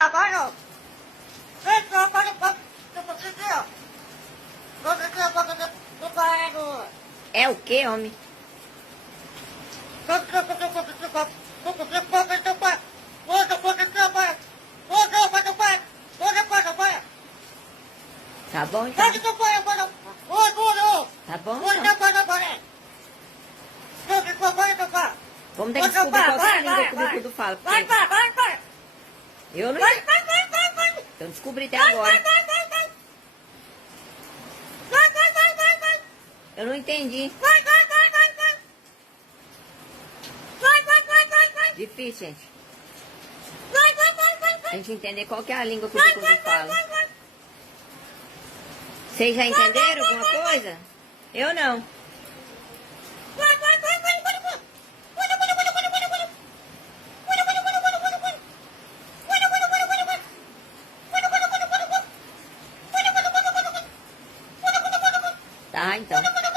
Agora, É o que, homem? Tá bom, então. Tá bom, então. Vamos ter que descobrir qual que é a língua que o bicudo fala. Vai, Porque vai, vai. eu não Vai, vai, vai, vai, vai. eu descobri até Vai, agora. vai, vai, vai, vai. Vai, vai, vai, vai, vai. Eu não entendi. Vai, vai, vai, vai, vai. Vai, vai, vai, vai, vai. Difícil, gente. Vai, vai, vai, vai, A vai. gente entender qual que é a língua que o Vai, bicudo vai, vai, fala. vai, vai. Vocês já entenderam alguma coisa? Eu não. Vai, vai, vai, vai, vai, vai. Tá, então.